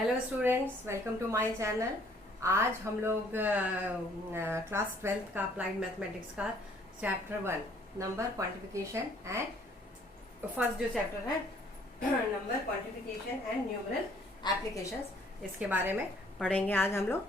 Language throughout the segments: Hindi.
Hello students, welcome to my channel. आज हम लोग क्लास 12th का अप्लाइड मैथमेटिक्स का chapter 1 number quantification and first जो चैप्टर है number quantification and numeral applications, इसके बारे में पढ़ेंगे। आज हम लोग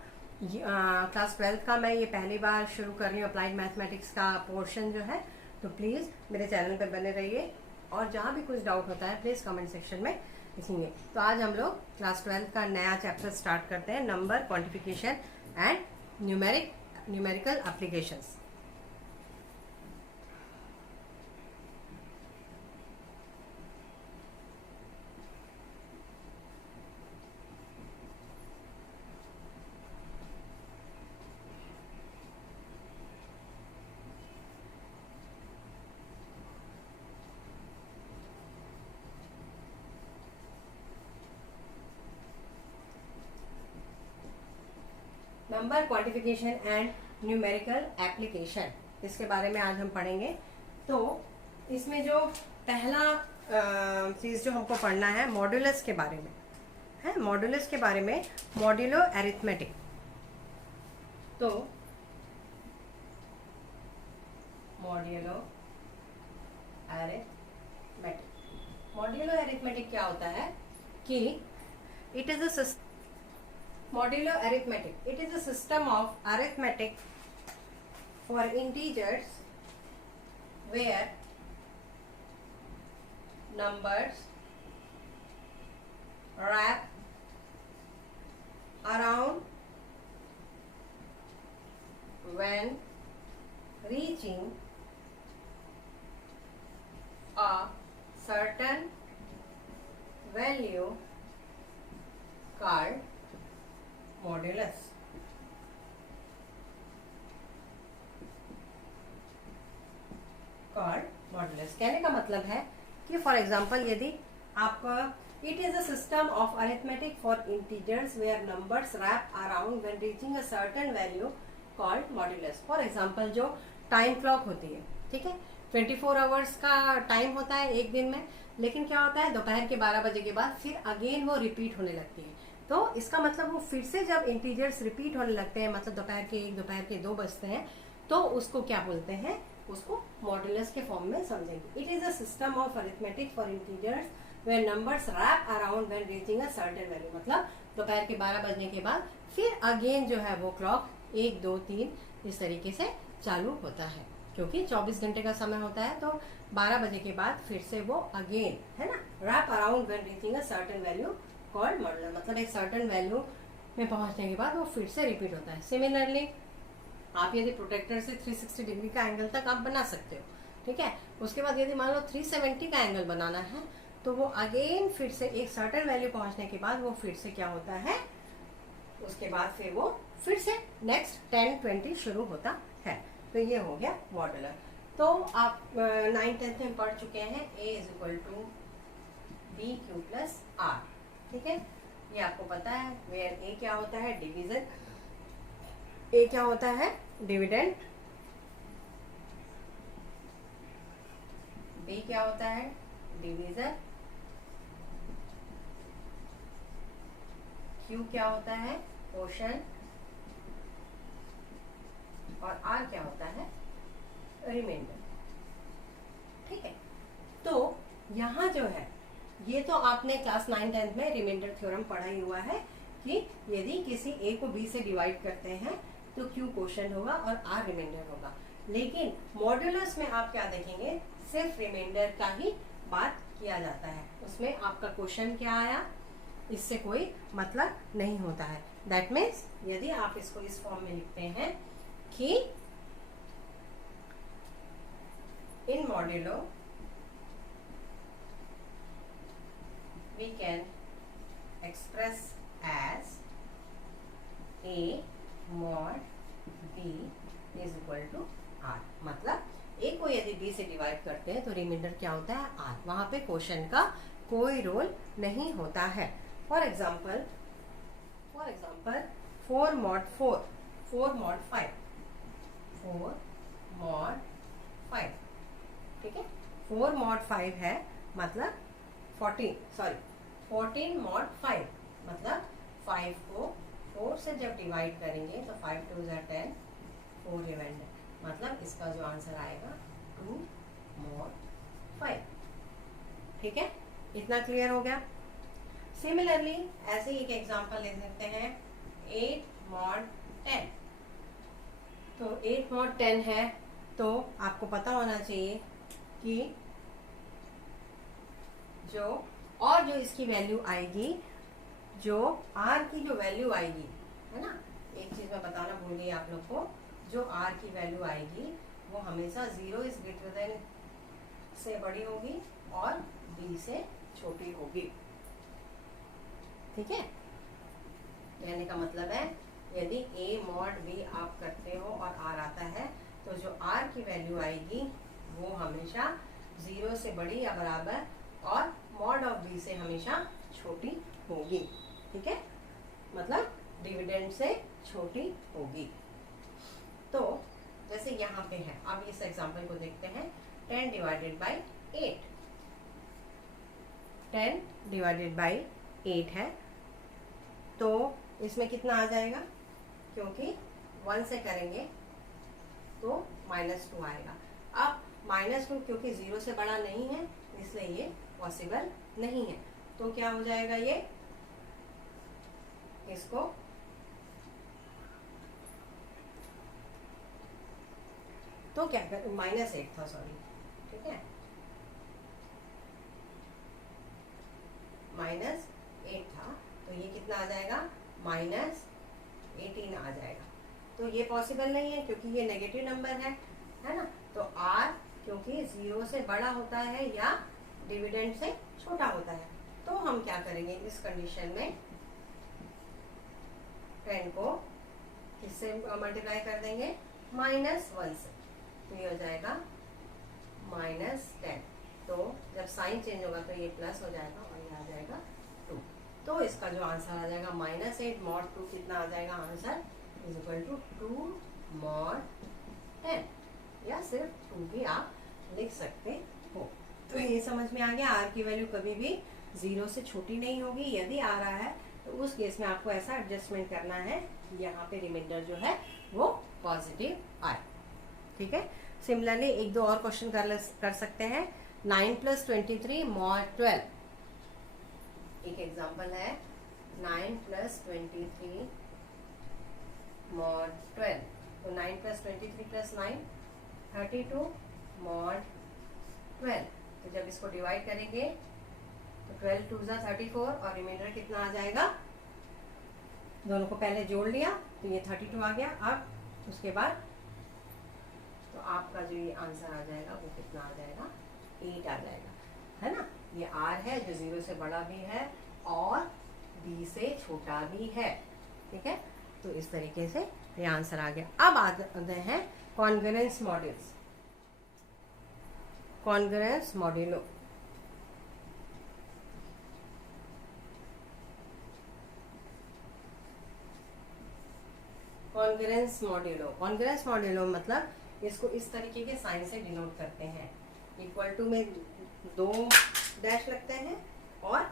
क्लास 12th का मैं ये पहली बार शुरू कर रही हूँ अप्लाइड मैथमेटिक्स का पोर्शन जो है, तो प्लीज़ मेरे चैनल पर बने रहिए और जहाँ भी कुछ डाउट होता है प्लीज़ कमेंट सेक्शन में लिखेंगे। तो आज हम लोग क्लास 12 का नया चैप्टर स्टार्ट करते हैं, number quantification and numerical applications. Number quantification and numerical application, इसके बारे में आज हम पढ़ेंगे। तो इसमें जो पहला चीज़ जो हमको पढ़ना है मॉड्यूलस के बारे में है। मॉड्यूलस के बारे में मॉड्यूलो अरिथमेटिक। तो मॉड्यूलो अरिथमेटिक क्या होता है कि it is a Modulo arithmetic. It is a system of arithmetic for integers where numbers wrap around when reaching a certain value called modulus. कहने का मतलब है कि फॉर एग्जाम्पल यदि आपका it is a system of arithmetic for integers where numbers wrap around when reaching a certain value called modulus. For example जो टाइम क्लॉक होती है, ठीक है, 24 आवर्स का टाइम होता है एक दिन में, लेकिन क्या होता है दोपहर के 12 बजे के बाद फिर अगेन वो रिपीट होने लगती है। तो इसका मतलब वो फिर से जब इंटीजर्स रिपीट होने लगते हैं, मतलब दोपहर के 1 दोपहर के 2 बजते हैं, तो उसको क्या बोलते हैं, उसको मॉड्यूलस के फॉर्म में समझेंगे। It is a system of arithmetic for integers where numbers wrap around when reaching a certain value. मतलब दोपहर के 12 बजने के बाद फिर अगेन जो है वो क्लॉक 1 2 3 इस तरीके से चालू होता है, क्योंकि 24 घंटे का समय होता है। तो 12 बजे के बाद फिर से वो अगेन, है ना, rap around when reaching a certain value called modulus. मतलब एक सर्टेन वैल्यू में पहुंचने के बाद वो फिर से रिपीट होता है। सिमिलरली आप यदि प्रोटेक्टर से 360 डिग्री का एंगल तक आप बना सकते हो, ठीक है। उसके बाद यदि मान लो 370 का एंगल बनाना है, तो वो अगेन फिर से एक सर्टेन वैल्यू पहुंचने के बाद वो फिर से क्या होता है, उसके बाद फिर वो फिर से नेक्स्ट 10-20 शुरू होता है। तो ये हो गया मॉड्यूलर। तो आप 9th-10th में पढ़ चुके हैं A = BQ + R, ठीक है, ये आपको पता है। वेयर ए क्या होता है, डिवीजन, ए क्या होता है, डिविडेंड, बी क्या होता है, डिवीजन, क्यू क्या होता है, क्वोशंट, और आर क्या होता है, रिमाइंडर, ठीक है। तो यहाँ जो है ये तो आपने क्लास 9-10th में रिमाइंडर थ्योरम पढ़ा ही हुआ है कि यदि किसी ए को बी से डिवाइड करते हैं तो क्यू क्वोशंट होगा और आर रिमाइंडर होगा। लेकिन मॉड्यूलस में आप क्या देखेंगे, सिर्फ रिमाइंडर का ही बात किया जाता है। उसमें आपका क्वोशंट क्या आया, इससे कोई मतलब नहीं होता है। दैट मीन्स यदि आप इसको इस फॉर्म में लिखते हैं कि इन modulo we can express as A mod B is equal to R। मतलब A को यदि B से डिवाइड करते हैं तो रिमाइंडर क्या होता है, R। वहां पे क्वोशंट का कोई रोल नहीं होता है। For example 4 mod 4, 4 mod 5, 4 mod 5, ठीक है। 4 mod 5 है मतलब 14 mod 5 मतलब 5 को 4 से जब डिवाइड करेंगे तो 5 2 ज़ा 10, 4 रिमाइंडर, मतलब इसका जो आंसर आएगा 2 mod 5। ठीक है, इतना क्लियर हो गया। सिमिलरली ऐसे ही एक एग्जांपल ले सकते हैं 8 mod 10। तो 8 mod 10 है, तो आपको पता होना चाहिए कि जो इसकी वैल्यू आएगी, जो r की जो वैल्यू आएगी, है ना, एक चीज मैं बताना भूल गई आप लोग को, जो r की वैल्यू आएगी वो हमेशा 0 इज ग्रेटर देन से बड़ी होगी और b से छोटी होगी। ठीक है, कहने का मतलब है यदि a mod b आप करते हो और r आता है तो जो r की वैल्यू आएगी वो हमेशा 0 से बड़ी या बराबर और mod ऑफ b से हमेशा छोटी होगी। ठीक है, मतलब डिविडेंड से छोटी होगी। तो जैसे यहाँ पे है, अब इस एग्जांपल को देखते हैं। 10 डिवाइडेड बाई 8, 10 डिवाइडेड बाई 8 है, तो इसमें कितना आ जाएगा, क्योंकि 1 से करेंगे तो -2 आएगा। अब -2 क्योंकि 0 से बड़ा नहीं है इसलिए ये पॉसिबल नहीं है, तो क्या हो जाएगा, ये इसको तो क्या कर, -8 था, सॉरी, ठीक है, -8 था, तो ये कितना आ जाएगा, -18 आ जाएगा। तो ये पॉसिबल नहीं है क्योंकि ये नेगेटिव नंबर है ना। तो r क्योंकि 0 से बड़ा होता है या डिविडेंड से छोटा होता है, तो हम क्या करेंगे इस कंडीशन में, 10 को किससे मल्टीप्लाई कर देंगे, -1 से, तो ये हो जाएगा -10। तो जब साइन चेंज होगा तो ये प्लस हो जाएगा और ये आ जाएगा 2। तो इसका जो आंसर आ जाएगा -8 mod 2, कितना आ जाएगा answer, is equal to 2 mod 10, या सिर्फ 2 भी आप लिख सकते हो। तो ये समझ में आ गया, r की वैल्यू कभी भी 0 से छोटी नहीं होगी। यदि आ रहा है तो उस केस में आपको ऐसा एडजस्टमेंट करना है कि यहाँ पे रिमाइंडर जो है वो पॉजिटिव आए। ठीक है, सिमिलरली एक दो और क्वेश्चन कर सकते हैं। 9 + 23 mod 12, एक एग्जांपल है 9 + 23 mod 12। तो 9 + 23 + 9 32 mod 12। तो जब इसको डिवाइड करेंगे तो 12 2 ज़ा 34 और रिमाइंडर कितना आ जाएगा, दोनों को पहले जोड़ लिया तो ये 32 आ गया। अब उसके बाद तो आपका जो ये आंसर आ जाएगा वो कितना आ जाएगा, 8 आ जाएगा, है ना। ये r है जो 0 से बड़ा भी है और b से छोटा भी है। ठीक है, तो इस तरीके से ये आंसर आ गया। अब आते हैं congruence modules, congruence modulo. Congruence modulo मतलब इसको इस तरीके के साइन से डिनोट करते हैं। इक्वल टू में 2 डैश लगते हैं और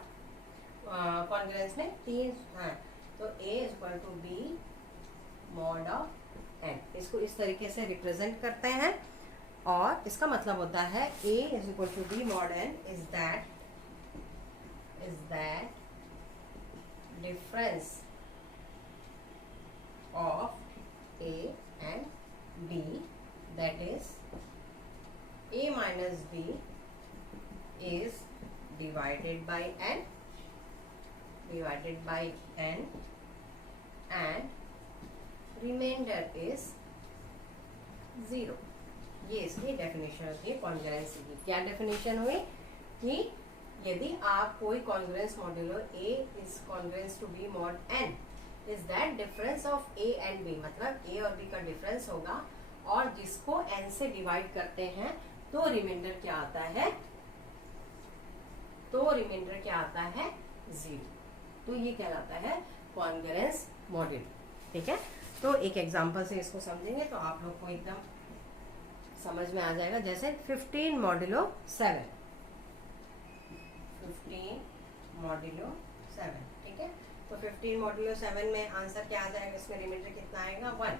कॉन्ग्रुएंस में 3 हैं, तो a = b mod of n, इसको इस तरीके से रिप्रेजेंट करते हैं। और इसका मतलब होता है a = b mod n is that difference of a and b, that is a minus b is divided by n and remainder is 0। ये इसकी डेफिनेशन होती है कॉन्ग्रुएंस की। क्या डेफिनेशन हुई कि यदि आप कोई congruence modulo a is congruence to b mod n is that difference of a and b, मतलब a और b का डिफरेंस होगा और जिसको n से डिवाइड करते हैं तो रिमाइंडर क्या आता है, तो रिमाइंडर क्या आता है, 0। तो ये कहलाता है कॉन्ग्रुएंस मॉड्यूल। ठीक है, तो एक एग्जांपल से इसको समझेंगे तो आप लोग को एकदम समझ में आ जाएगा। जैसे 15 मॉड्यूलो 7, 15 मॉड्यूलो 7, ठीक है। तो 15 मॉड्यूलो 7 में आंसर क्या आ जाएगा, इसमें रिमाइंडर कितना आएगा 1।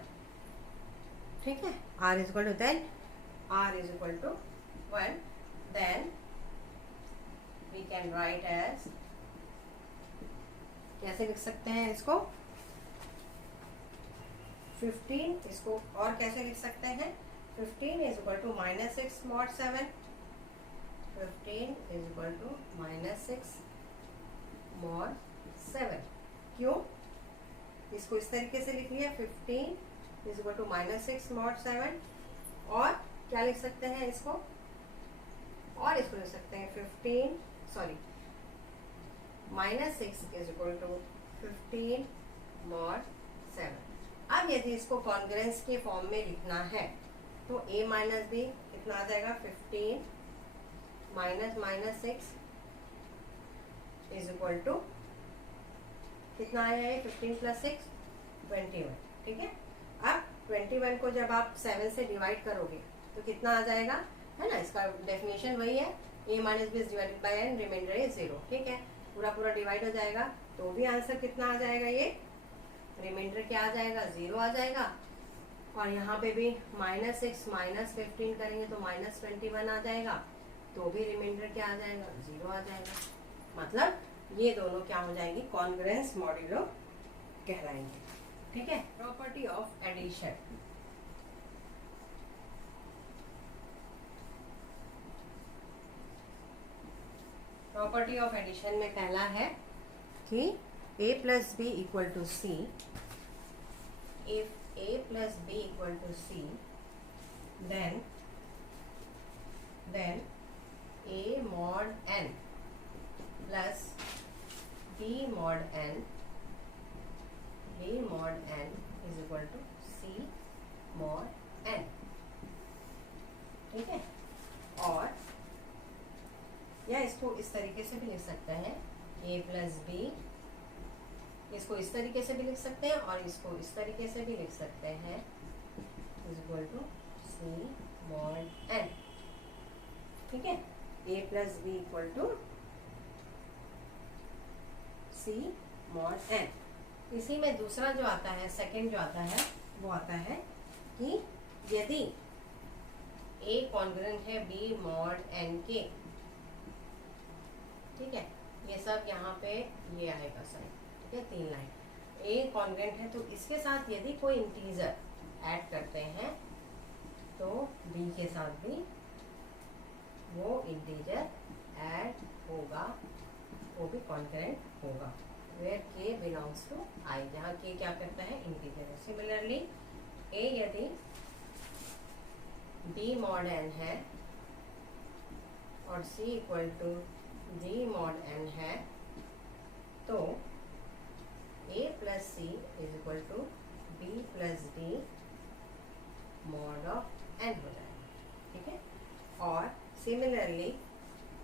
ठीक है, r is equal to then r is equal to 1, then we can write as, कैसे लिख सकते हैं इसको 15, इसको और कैसे लिख सकते हैं 15 is equal to -6 mod 7, 15 is equal to -6 mod 7। क्यों इसको इस तरीके से लिख लिया, 15 इज इक्वल टू -6 mod 7, और क्या लिख सकते हैं इसको, और इसको लिख सकते हैं 15 sorry -6 is equal to 15 mod 7। अब यदि इसको कॉन्ग्रेंस के फॉर्म में लिखना है तो a माइनस बी कितना आ जाएगा, 15 -6 इज इक्वल टू कितना आया है, 15 + 6 21। ठीक है, अब 21 को जब आप 7 से डिवाइड करोगे तो कितना आ जाएगा, है ना, इसका डेफिनेशन वही है, a minus B divided by n, remainder is 0। ठीक है, पूरा पूरा डिवाइड हो जाएगा तो भी आंसर कितना आ जाएगा, ये रिमाइंडर क्या आ जाएगा, 0 आ जाएगा। और यहाँ पे भी -6 -15 करेंगे तो -21 आ जाएगा, तो भी रिमाइंडर क्या आ जाएगा, 0 आ जाएगा। मतलब ये दोनों क्या हो जाएंगी, कॉन्ग्रुएंस मॉड्यूलो कहलाएंगे। ठीक है, property of addition. Property of addition में पहला है कि a + b = c, if a + b = c, then a mod n plus b mod n is equal to c mod n। ठीक है, और या इसको इस तरीके से भी लिख सकते हैं, a + b, इसको इस तरीके से भी लिख सकते हैं और इसको इस तरीके से भी लिख सकते हैं, is equal to c mod n। ठीक है, a + b = c mod n। इसी में दूसरा जो आता है, सेकंड जो आता है, वो आता है कि यदि a कॉन्ग्रुएंट है b mod n के, ठीक है, ये सब यहाँ पे ये आएगा साइन, ठीक है, 3 लाइन, a कॉन्ग्रुएंट है तो इसके साथ यदि कोई इंटीजर ऐड करते हैं तो b के साथ भी वो इंटीजर ऐड होगा, वो भी कॉन्ग्रुएंट होगा, where k belongs to i, जहाँ k क्या करता है, इंटीजर है। सिमिलरली a यदि b mod n है और c = d mod n है तो a + c is equal to b + d mod of n हो जाएगा। ठीक है, और सिमिलरली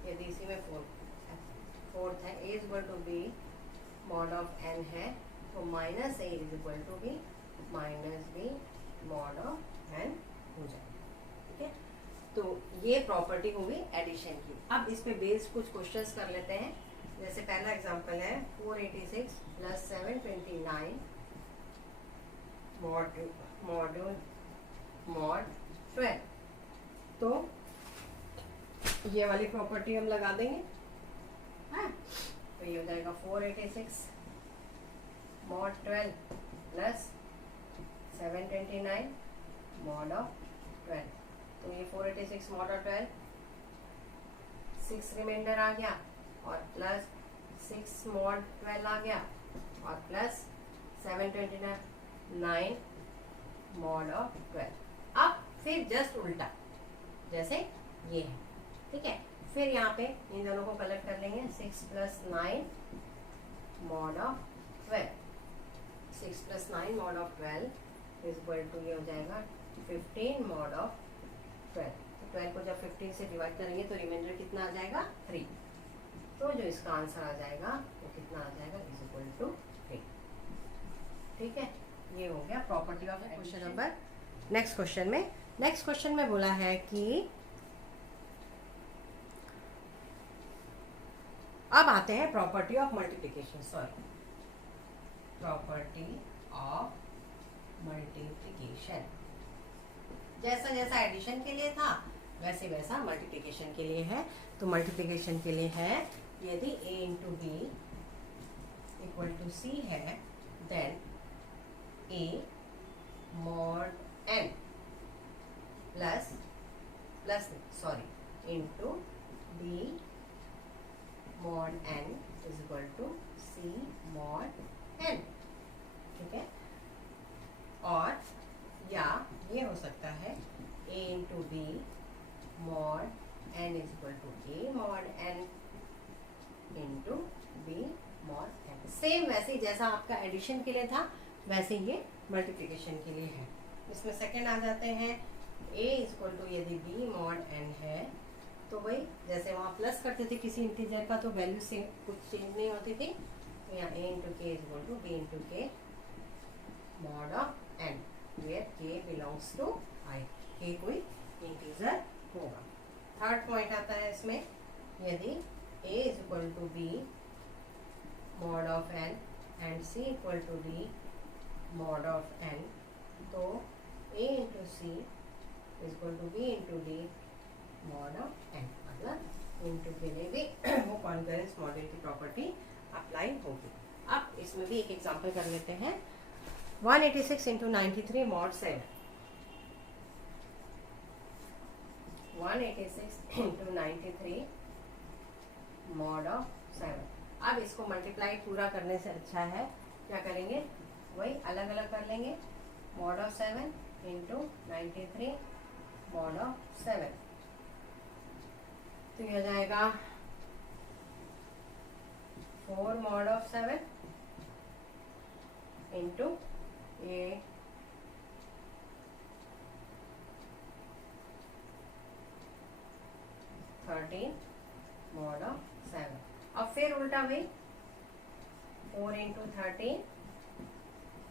यदि इसी में फोर्थ है, a is equal to b mod of n है तो -a is equal to b -b mod of n हो जाएगा। ठीक है, तो ये प्रॉपर्टी होगी एडिशन की। अब इस पे बेस्ड कुछ क्वेश्चंस कर लेते हैं। जैसे पहला एग्जांपल है 486 + 729 mod 12। तो ये वाली प्रॉपर्टी हम लगा देंगे, हाँ, तो ये हो जाएगा 486 mod 12 + 729 mod of 12। तो ये 486 mod of 12, 6 रिमाइंडर आ गया और प्लस 6 mod 12 आ गया और प्लस 729 mod of 12। अब फिर जस्ट उल्टा जैसे ये है, ठीक है, फिर यहाँ पे इन दोनों को कलेक्ट कर लेंगे, 6 + 9 mod of 12, 6 + 9 mod of 12 is equal to ये हो जाएगा 15 mod of 12। तो 12 को जब 15 से डिवाइड करेंगे तो रिमाइंडर कितना आ जाएगा, 3। तो जो इसका आंसर आ जाएगा वो कितना आ जाएगा, इज इक्वल टू 3। ठीक है, ये हो गया property of question number. Next question में बोला है कि अब आते हैं property of multiplication. Sorry, property of multiplication. जैसा जैसा एडिशन के लिए था वैसे वैसा मल्टीप्लिकेशन के लिए है। तो मल्टीप्लिकेशन के लिए है यदि a into b equal to c है then a mod n plus into b mod n is equal to c mod n। ठीक है, और या ये हो सकता है a into B mod n is equal to a mod n into b mod n। Same वैसे ही जैसा आपका एडिशन के लिए था वैसे ये मल्टीप्लिकेशन के लिए है। इसमें सेकंड आ जाते हैं a इज इक्वल टू यदि b मॉड n है तो वही जैसे वहाँ प्लस करते थे किसी इंटीजर का तो वैल्यू से कुछ चेंज नहीं होती थी। तो यहाँ a into k is equal to b into k mod of n where k belongs to i, k कोई इंटीजर होगा। थर्ड पॉइंट आता है इसमें यदि a is equal to b mod of n and c equal to d mod of n तो a into c is equal to b into d mod of n, मतलब इंटू के लिए भी वो कॉन्करेंस मॉडल की प्रॉपर्टी अप्लाई होगी। अब इसमें भी एक एग्जांपल कर लेते हैं। 186 into 93 mod 7, 186 into 93 mod of 7। अब इसको मल्टीप्लाई पूरा करने से अच्छा है क्या करेंगे, वही अलग अलग कर लेंगे। Mod of 7 into 93 mod of 7 तो ये हो जाएगा 4 मॉड ऑफ 7 इंटू ये 13 मॉड ऑफ 7। अब फिर उल्टा भाई 4 इंटू 13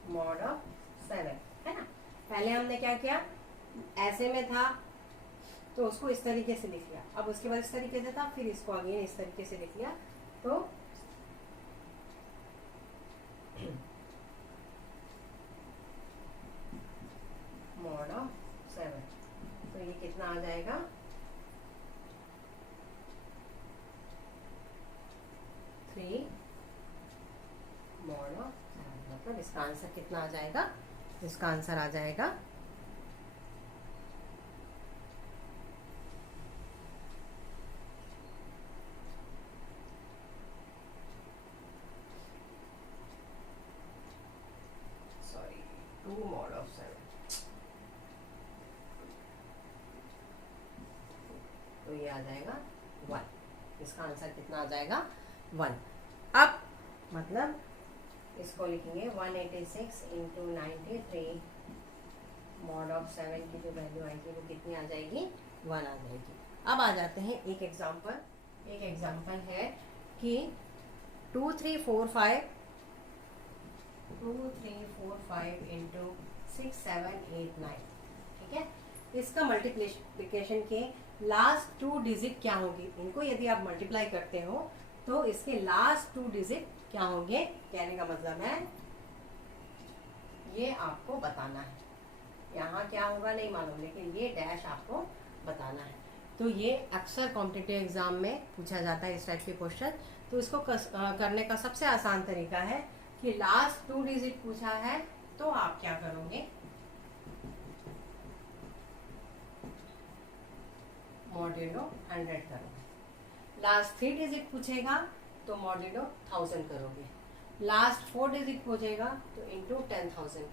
मॉड ऑफ 7 है ना। पहले हमने क्या किया, ऐसे में था तो उसको इस तरीके से लिख लिया, अब उसके बाद इस तरीके से था फिर इसको अगेन इस तरीके से लिख लिया। तो मॉड ऑफ 7 तो ये कितना आ जाएगा 3 मॉड ऑफ 7, मतलब इसका आंसर कितना आ जाएगा, इसका आंसर आ जाएगा 2 मॉड ऑफ 7। तो ये आ जाएगा 1, इसका आंसर कितना आ जाएगा 1। अब मतलब इसको लिखेंगे 186 इंटू 93 मॉड ऑफ 7 की जो वैल्यू आएगी वो कितनी आ जाएगी 1 आ जाएगी। अब आ जाते हैं एक एग्जांपल है कि 2 3 4 5 इंटू 6 7 8 9। ठीक है, इसका मल्टीप्लिकेशन के लास्ट 2 डिजिट क्या होंगी, इनको यदि आप मल्टीप्लाई करते हो तो इसके लास्ट 2 डिजिट क्या होंगे, कहने का मतलब है ये आपको बताना है। यहाँ क्या होगा नहीं मालूम, लेकिन ये डैश आपको बताना है। तो ये अक्सर कॉम्पिटिटिव एग्जाम में पूछा जाता है इस टाइप के क्वेश्चन। तो इसको करने का सबसे आसान तरीका है कि लास्ट 2 डिजिट पूछा है तो आप क्या करोगे, मॉड्यूलो 100 करोगे। लास्ट 3 डिजिट पूछेगा तो मॉड्यूलो 1000 करोगे। लास्ट 4 डिजिट पूछेगा तो इंटू 10,000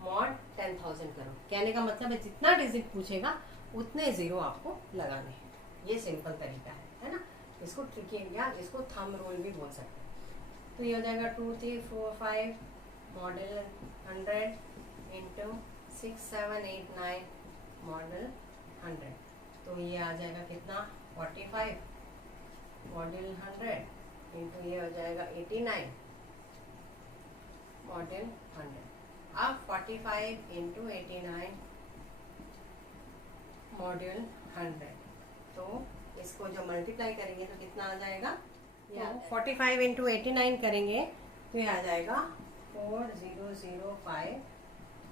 मॉड 10,000 करो। कहने का मतलब है जितना डिजिट पूछेगा उतने जीरो आपको लगाने हैं। ये सिंपल तरीका है ना। इसको ट्रिकी या इसको थंब रूल भी बोल सकते हैं। तो ये हो जाएगा 2 3 4 5 मॉडल 100 इंटू 6 7 8 9 मॉडल 100। तो ये आ जाएगा कितना 45 मॉडल 100 इंटू ये हो जाएगा 89 मॉडल 100। अब 45 इंटू 89 मॉड्यूल 100। तो इसको जो मल्टीप्लाई करेंगे तो कितना आ जाएगा, तो 45 इंटू 89 करेंगे तो ये आ जाएगा 4005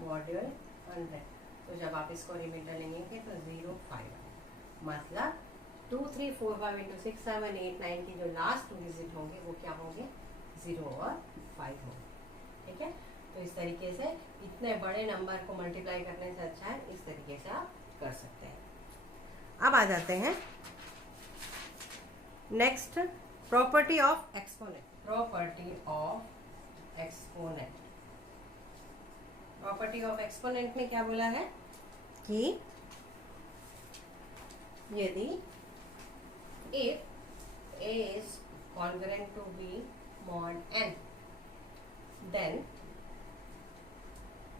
मॉड्यूल 100। तो जब आप इसको रिमाइंडर लेंगे तो 05 मतलब 2 3 4 5 इंटू 6 7 8 9 की जो लास्ट 2 डिजिट होंगे वो क्या होंगे 0 और 5 होंगे। ठीक है, तो इस तरीके से इतने बड़े नंबर को मल्टीप्लाई करने से अच्छा है इस तरीके से आप कर सकते हैं। अब आ जाते हैं next, property of exponent. Property of exponent, property of exponent में क्या बोला है कि यदि if a is congruent to b mod n, then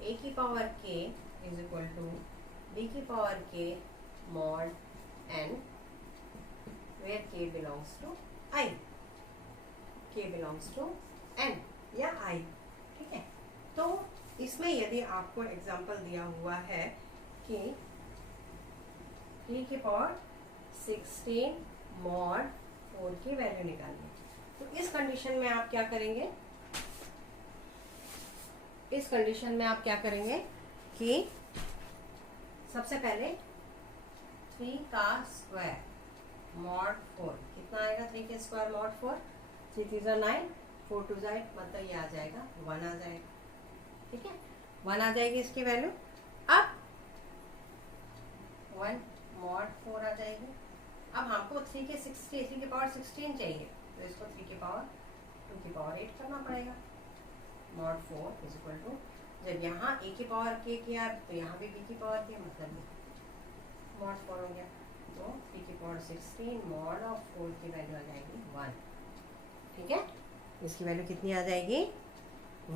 a की power k is equal to b की power k mod n, where k belongs to I, k belongs to n या I। ठीक है, तो इसमें यदि आपको एग्जाम्पल दिया हुआ है कि k की पावर 16 mod 4 की वैल्यू निकालनी, तो इस कंडीशन में आप क्या करेंगे, इस कंडीशन में आप क्या करेंगे कि सबसे पहले 3 का स्क्वायर mod 4 कितना आएगा, 3 के स्क्वायर mod 4, 3 3 9, 4 2 मतलब ये आ जाएगा 1 आ जाएगा। ठीक है, 1 आ जाएगी इसकी वैल्यू। अब 1 mod 4 आ जाएगी। अब हमको 3 की पावर 16 चाहिए, तो इसको 3 की पावर 2 की पावर 8 करना पड़ेगा। mod 4 इज इक्वल टू, जब यहाँ a की पावर k किया तो यहाँ भी b की पावर k, मतलब mod 4 हो गया, तो 3 की पावर 16 mod ऑफ 4 की वैल्यू आ जाएगी 1। ठीक है, इसकी वैल्यू कितनी आ जाएगी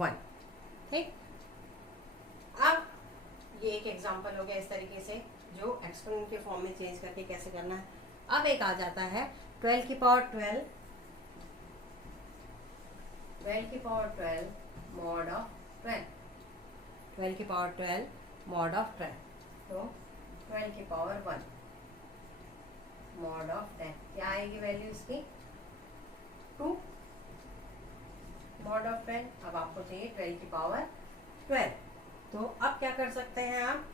1। ठीक, अब ये एक एग्जांपल हो गया इस तरीके से जो एक्सपोनेंट के फॉर्म में चेंज करके कैसे करना है। अब एक आ जाता है 12 की पावर 12 mod ऑफ 12, 12 की पावर 12 mod ऑफ 12, तो 12 की पावर 1 mod ऑफ 10 क्या आएगी वैल्यू इसकी 2 mod ऑफ 10। अब आपको चाहिए 12 की पावर 12, तो अब क्या कर सकते हैं आप,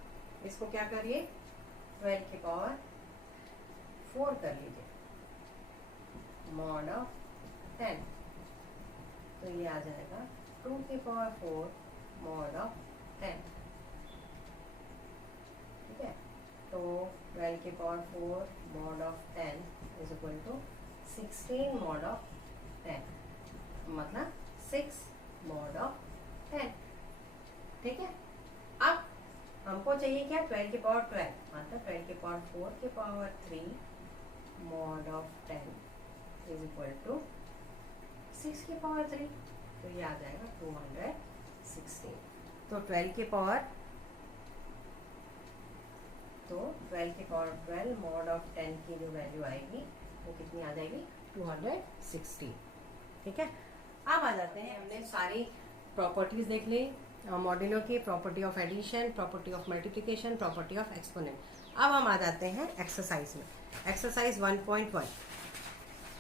इसको क्या करिए 12 की पावर 4 कर लीजिए mod ऑफ 10, तो ये आ जाएगा 2 की पावर 4 mod ऑफ 10। ठीक है, तो 12 की power 4 mod of 10 is equal to 16 mod of 10, मतलब 6 mod ऑफ 10। ठीक है, अब हमको चाहिए क्या 12 की पावर 12, मतलब 12 की पावर 4 की पावर 3 mod of 10 is equal to 6 की पावर 3, तो ये आ जाएगा 216। तो 12 की पावर 12 mod ऑफ 10 की जो वैल्यू आएगी वो कितनी आ जाएगी 216। ठीक है, अब आ जाते हैं, हमने सारी प्रॉपर्टीज देख ली मॉड्यूलो की, property of addition, property of multiplication, property of exponent. अब हम आ जाते हैं एक्सरसाइज में। एक्सरसाइज 1.1,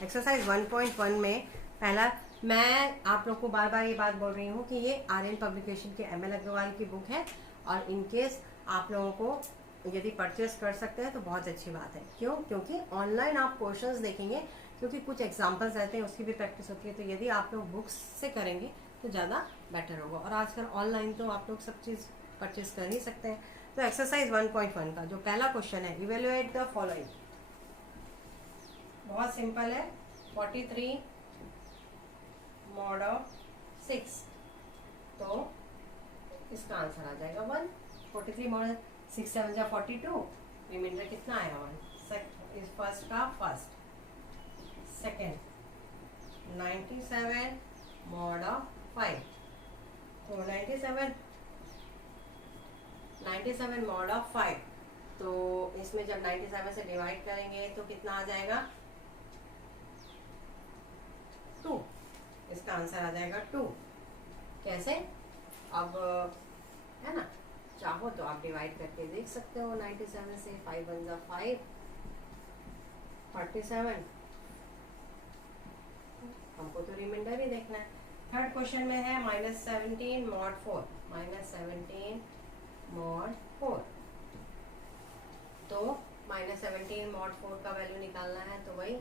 एक्सरसाइज 1.1 में पहला, मैं आप लोग को बार बार ये बात बोल रही हूँ कि ये आर्यन पब्लिकेशन के ML अग्रवाल की बुक है, और इनकेस आप लोगों को यदि परचेस कर सकते हैं तो बहुत अच्छी बात है। क्यों? क्योंकि ऑनलाइन आप क्वेश्चंस देखेंगे, क्योंकि कुछ एग्जाम्पल्स रहते हैं उसकी भी प्रैक्टिस होती है, तो यदि आप लोग बुक्स से करेंगे तो ज़्यादा बेटर होगा। और आजकल ऑनलाइन तो आप लोग सब चीज़ परचेस कर ही सकते हैं। तो एक्सरसाइज 1.1 का जो पहला क्वेश्चन है, इवेल्युएट द फॉलोइंग, बहुत सिंपल है, 43 mod ऑफ 6, तो इसका आंसर आ जाएगा 1। 43 mod 6 7 जा 42, रिमाइंडर कितना आया 1। इस फर्स्ट का फर्स्ट, सेकेंड 97 mod ऑफ 5, तो 97 mod ऑफ 5, तो इसमें जब 97 से डिवाइड करेंगे तो कितना आ जाएगा 2, इसका आंसर आ जाएगा 2। कैसे? अब है ना, चाहो तो आप डिवाइड करके देख सकते हो 97 से, 5 1 जा 5, 47, हमको तो रिमाइंडर ही देखना है, थर्ड क्वेश्चन में है -17 mod 4, -17 mod 4। तो -17 mod 4 का वैल्यू निकालना है, तो वही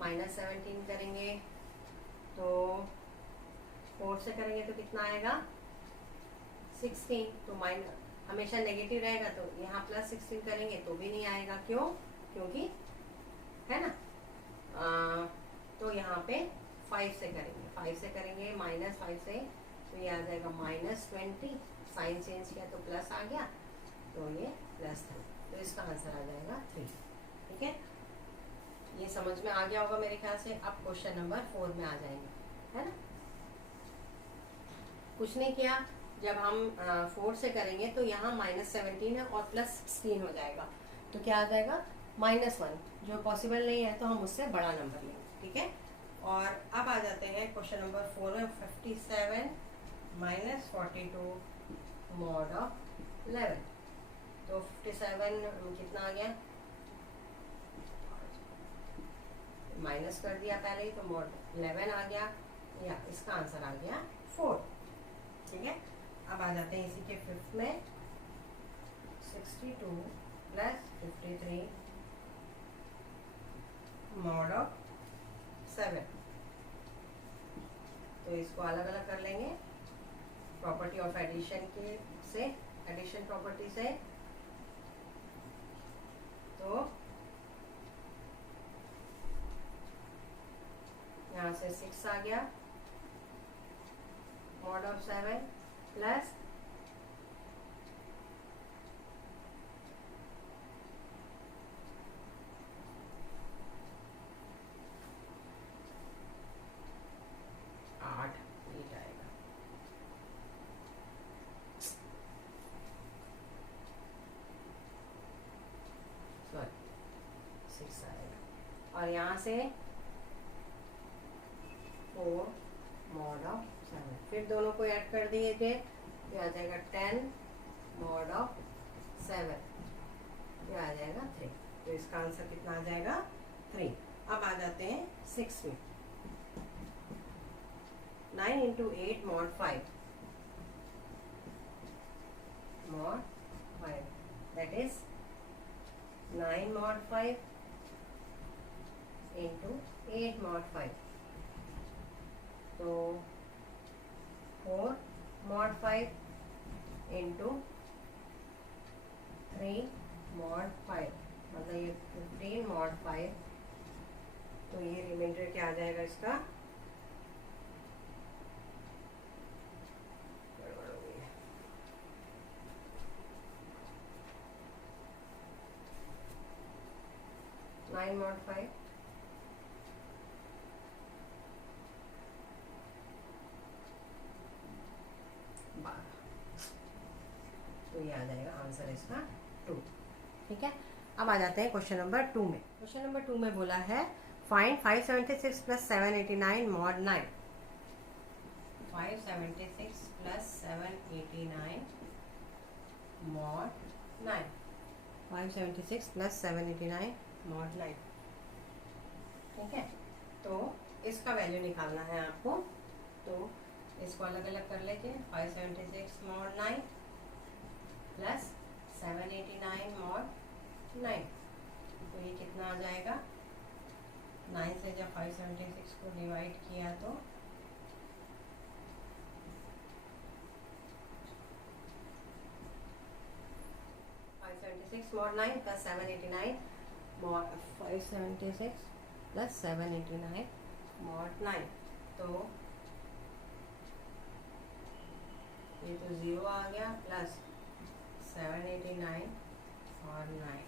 -17 करेंगे, तो 4 से करेंगे तो कितना आएगा 16। तो हमेशा नेगेटिव रहेगा, तो यहाँ +16 करेंगे तो भी नहीं आएगा। क्यों? क्योंकि है ना, तो यहाँ पे 5 से करेंगे, 5 से करेंगे -5 से, तो ये आ जाएगा -20, साइन चेंज किया तो प्लस आ गया, तो ये +3, तो इसका आंसर आ जाएगा 3। ठीक है, ये समझ में आ गया होगा मेरे ख्याल से। अब क्वेश्चन नंबर 4 में आ जाएंगे, है ना। कुछ नहीं किया, जब हम 4 से करेंगे तो यहाँ -17 है और +16 हो जाएगा, तो क्या आ जाएगा -1, जो पॉसिबल नहीं है तो हम उससे बड़ा नंबर लेंगे। ठीक है, और अब आ जाते हैं क्वेश्चन नंबर 4 में। 57 - 42 mod of 11, तो 57 कितना आ गया, माइनस कर दिया पहले ही, तो mod 11 आ गया, या इसका आंसर आ गया 4। ठीक है, अब आ जाते हैं इसी के 5th में। 62 + 53 mod of 7, तो इसको अलग अलग कर लेंगे प्रॉपर्टी ऑफ एडिशन के से, एडिशन प्रॉपर्टी से। तो यहाँ से 6 आ गया mod of 7 प्लस और यहाँ से 4 mod of 7, फिर दोनों को ऐड कर दीजिए, ये आ जाएगा 10 mod of 7, ये आ जाएगा 3, तो इसका आंसर कितना आ जाएगा 3। अब आ जाते हैं 6 में। 9 × 8 mod 5, that is 9 mod 5 into 8 mod 5, तो 4 mod 5 into 3 mod 5, मतलब ये 15 mod 5, तो ये रिमाइंडर क्या आ जाएगा इसका, गड़बड़ हो गई है, 9 mod 5 तो ये आ जाएगा आंसर इसका 2। ठीक है, अब आ जाते हैं क्वेश्चन नंबर 2 में। क्वेश्चन नंबर 2 में बोला है फाइंड 576 + 789 mod 9। 576 + 789 mod 9, 576 + 789 mod 9। ठीक है, तो इसका वैल्यू निकालना है आपको, तो इसको अलग अलग कर लेते हैं। 576 mod 9 + 789 mod 9, तो ये कितना आ जाएगा, 9 से जब 576 को डिवाइड किया तो 576 mod 9 + 789 mod 576 + 789 mod 9, तो ये तो 0 आ गया, प्लस 789 और 9,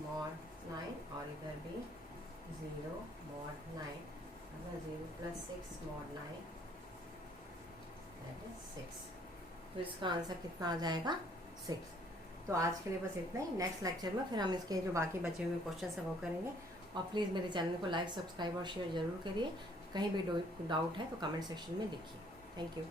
mod 9, और इधर भी 0 mod 9, अगर 0 + 6 mod 9 दैट इज 6, तो इसका आंसर कितना आ जाएगा 6। तो आज के लिए बस इतना ही। नेक्स्ट लेक्चर में फिर हम इसके जो बाकी बचे हुए क्वेश्चन है वो करेंगे। और प्लीज़ मेरे चैनल को लाइक, सब्सक्राइब और शेयर ज़रूर करिए। कहीं भी डाउट है तो कमेंट सेक्शन में लिखिए। Thank you.